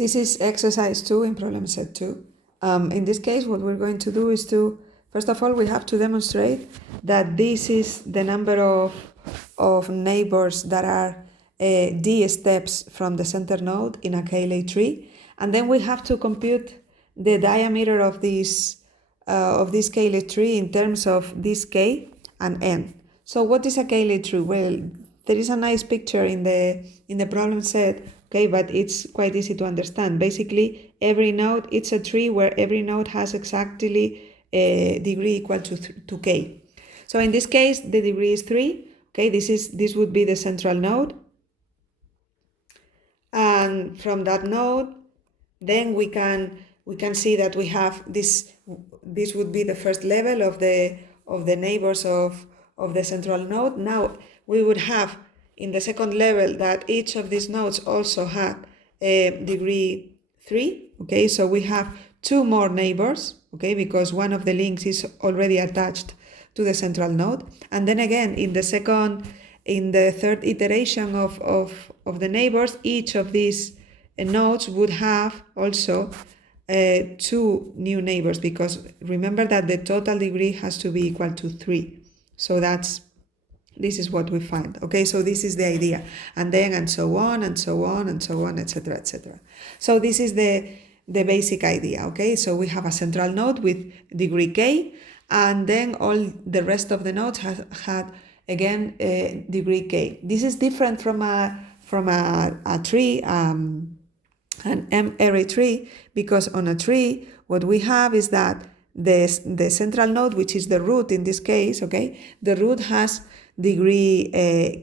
This is exercise 2 in problem set 2. In this case, what we're going to do is to, first of all, we have to demonstrate that this is the number of neighbors that are d steps from the center node in a KLA tree. And then we have to compute the diameter of this KLA tree in terms of this k and n. So what is a KLA tree? Well, there is a nice picture in the problem set, okay, but it's quite easy to understand. Basically, every node, it's a tree where every node has exactly a degree equal to k. So in this case, the degree is 3. Okay, this would be the central node. And from that node, then we can see that we have this would be the first level of the neighbors of the central node. Now we would have in the second level that each of these nodes also had degree 3. Okay, so we have 2 more neighbors, okay, because one of the links is already attached to the central node. And then again, in the third iteration of the neighbors, each of these nodes would have also 2 new neighbors, because remember that the total degree has to be equal to 3. So this is what we find. Okay, so this is the idea, and then and so on and so on and so on, etc., etc. So this is the basic idea. Okay, so we have a central node with degree k, and then all the rest of the nodes had again degree k. This is different from a tree, an M-array tree, because on a tree what we have is that the central node, which is the root in this case, okay, the root has degree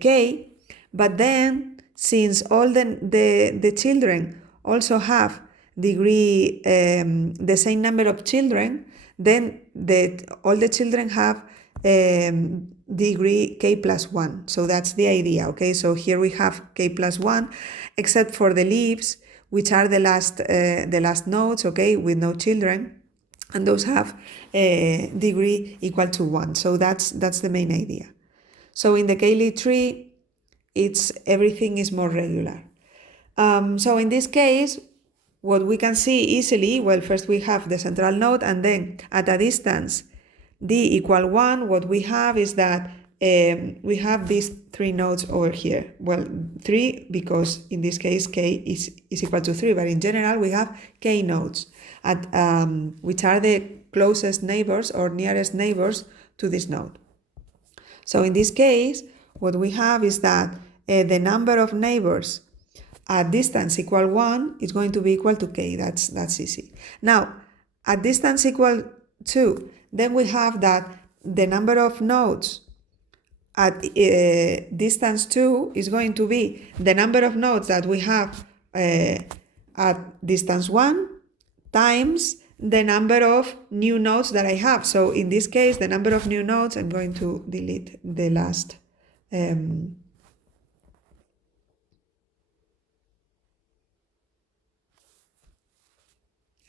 k, but then since all the children also have degree the same number of children, then all the children have degree k plus 1. So that's the idea. Okay, so here we have k plus 1, except for the leaves, which are the last nodes, okay, with no children, and those have degree equal to 1. So that's the main idea. So in the KLA tree, everything is more regular. So in this case, what we can see easily, well, first we have the central node, and then at a distance d equal 1, what we have is that we have these 3 nodes over here. Well, 3 because in this case k is equal to 3, but in general we have k nodes, which are the closest neighbors or nearest neighbors to this node. So in this case, what we have is that the number of neighbors at distance equal 1 is going to be equal to k. That's easy. Now, at distance equal 2, then we have that the number of nodes at distance 2 is going to be the number of nodes that we have at distance 1 times the number of new nodes that I have. So in this case, the number of new nodes, I'm going to delete the last and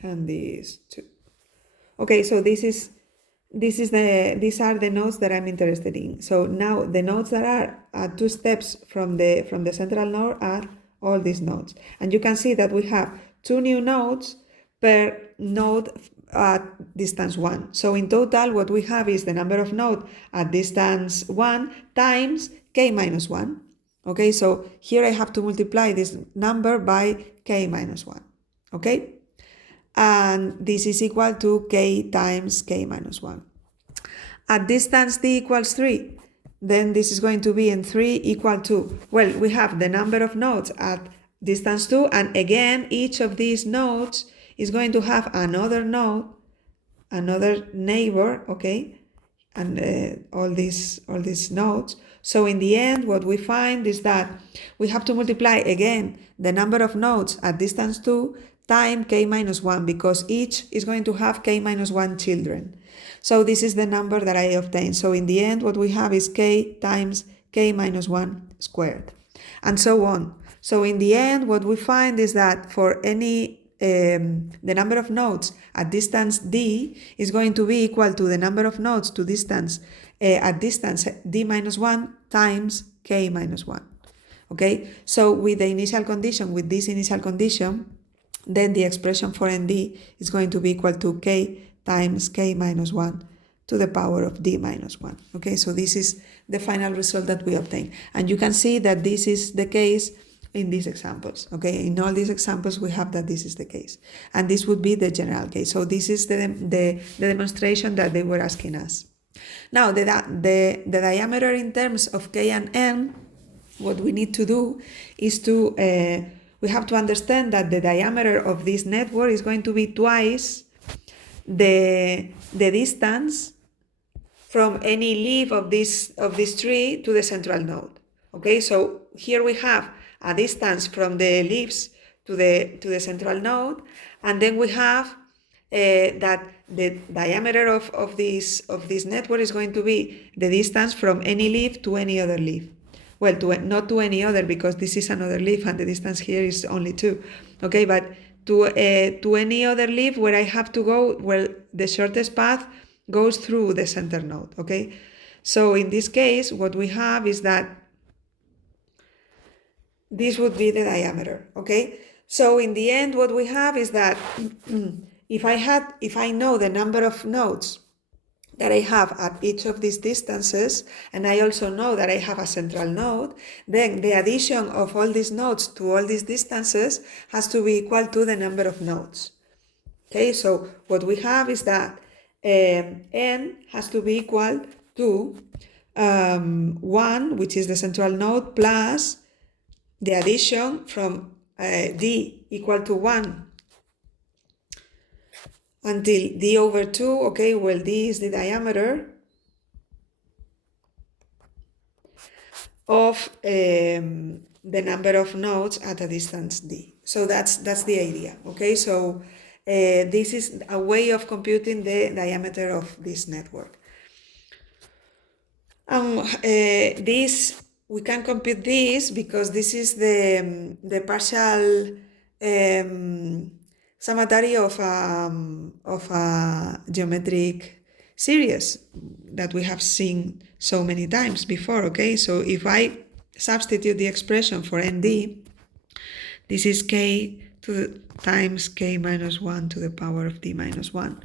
these 2. Okay, so these are the nodes that I'm interested in. So now the nodes that are at 2 steps from the central node are all these nodes, and you can see that we have 2 new nodes per node at distance 1. So in total, what we have is the number of nodes at distance 1 times k minus 1. Okay, so here I have to multiply this number by k minus 1. Okay, and this is equal to k times k minus 1. At distance d equals 3, then this is going to be in 3 equal to, well, we have the number of nodes at distance 2, and again, each of these nodes is going to have another node, another neighbor, okay, and all these nodes. So in the end, what we find is that we have to multiply again the number of nodes at distance 2 times k minus 1, because each is going to have k minus 1 children. So this is the number that I obtained. So in the end, what we have is k times k minus 1 squared, and so on. So in the end, what we find is that for any the number of nodes at distance d is going to be equal to the number of nodes to distance at distance d minus 1 times k minus 1. Okay, so with this initial condition, then the expression for ND is going to be equal to k times k minus 1 to the power of d minus 1. Okay, so this is the final result that we obtain. And you can see that this is the case in these examples. Okay, in all these examples we have that this is the case. And this would be the general case. So this is the demonstration that they were asking us. Now, the diameter in terms of k and n, what we need to do is to, we have to understand that the diameter of this network is going to be twice the distance from any leaf of this tree to the central node. Okay, so here we have a distance from the leaves to the central node, and then we have that the diameter of this network is going to be the distance from any leaf to any other leaf. Well, not to any other, because this is another leaf and the distance here is only 2. Okay, but to any other leaf where I have to go, where the shortest path goes through the center node. Okay, so in this case, what we have is that this would be the diameter. Okay, so in the end, what we have is that if I know the number of nodes that I have at each of these distances, and I also know that I have a central node, then the addition of all these nodes to all these distances has to be equal to the number of nodes. Okay, so what we have is that n has to be equal to 1, which is the central node, plus the addition from d equal to 1 until d over 2, okay, well, d is the diameter of the number of nodes at a distance d. So that's the idea, okay? So this is a way of computing the diameter of this network. This, we can compute this because this is the partial summatory of a geometric series that we have seen so many times before. Okay, so if I substitute the expression for ND, this is k times k minus 1 to the power of d minus 1.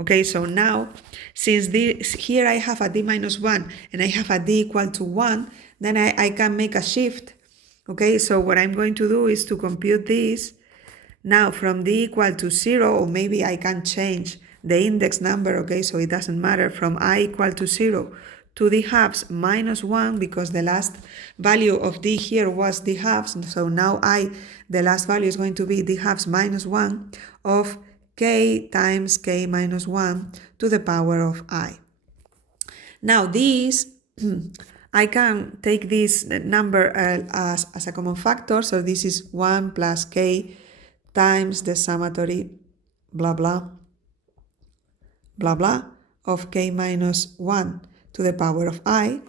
Okay, so now, since here I have a d minus 1 and I have a d equal to 1, then I can make a shift. Okay, so what I'm going to do is to compute this now from d equal to 0, or maybe I can change the index number, okay, so it doesn't matter, from I equal to 0 to d halves minus 1, because the last value of d here was d halves, so now the last value is going to be d halves minus 1 of k times k minus 1 to the power of I. Now this, I can take this number as a common factor, so this is 1 plus k times the summatory blah blah blah blah of k minus 1 to the power of I.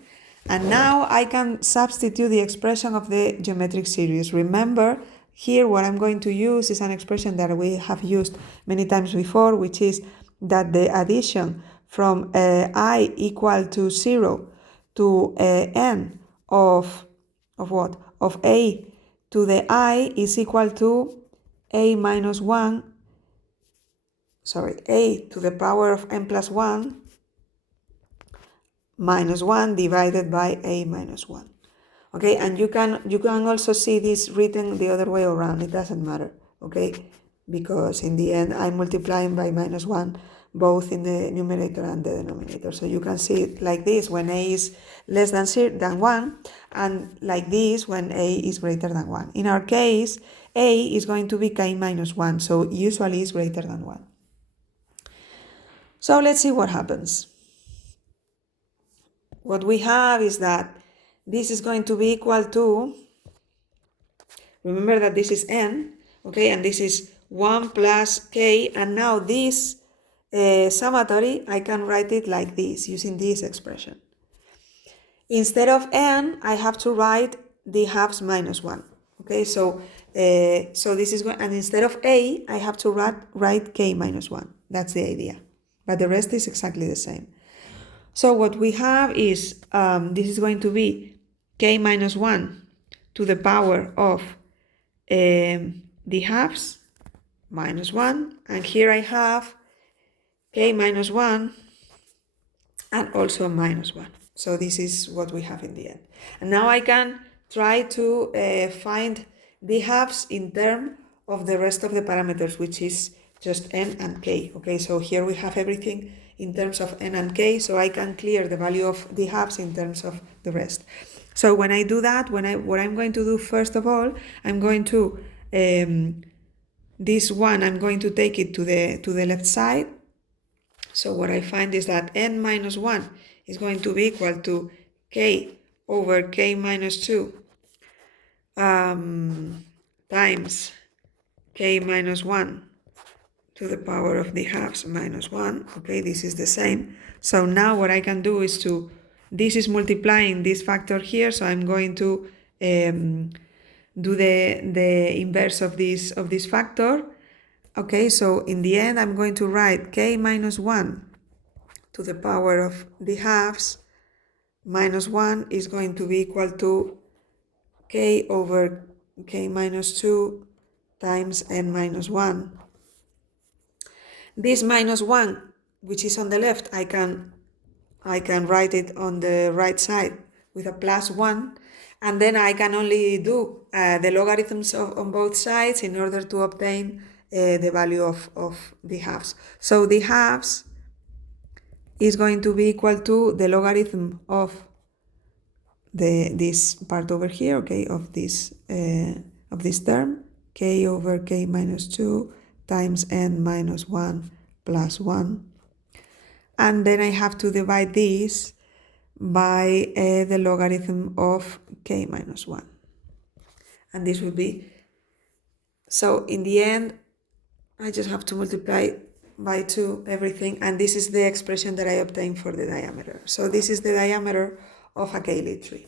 And now I can substitute the expression of the geometric series. Remember, here what I'm going to use is an expression that we have used many times before, which is that the addition from I equal to 0 to n of what? Of a to the I is equal to a minus 1, a to the power of n plus 1 minus 1 divided by a minus 1. Okay, and you can also see this written the other way around. It doesn't matter, okay, because in the end I'm multiplying by minus 1 both in the numerator and the denominator. So you can see it like this when a is less than 1, and like this when a is greater than 1. In our case, a is going to be k minus 1, so usually it's greater than 1. So let's see what happens. What we have is that this is going to be equal to, remember that this is n, okay, and this is 1 plus k, and now this summatory, I can write it like this, using this expression. Instead of n, I have to write d halves minus 1, okay, so this is going, and instead of a, I have to write k minus 1. That's the idea, but the rest is exactly the same. So what we have is, this is going to be k minus 1 to the power of d halves minus 1, and here I have k minus 1 and also minus 1. So this is what we have in the end. And now I can try to find the halves in terms of the rest of the parameters, which is just n and k. Okay, so here we have everything in terms of n and k, so I can clear the value of the halves in terms of the rest. So when I do that, what I'm going to do first of all, I'm going to this one, I'm going to take it to the left side. So what I find is that n minus 1 is going to be equal to k over k minus 2 times k minus 1 to the power of the halves minus 1. Okay, this is the same. So now what I can do is this is multiplying this factor here, so I'm going to do the inverse of this factor. Okay, so in the end I'm going to write k minus 1 to the power of the halves minus 1 is going to be equal to k over k minus 2 times n minus 1. This minus 1, which is on the left, I can write it on the right side with a plus 1, and then I can only do the logarithms on both sides in order to obtain the value of the halves. So the halves is going to be equal to the logarithm of this part over here, okay, of this term, k over k minus 2 times n minus 1 plus 1. And then I have to divide this by the logarithm of k minus 1. And this would be, so in the end, I just have to multiply by 2 everything, and this is the expression that I obtained for the diameter. So this is the diameter of a Cayley tree.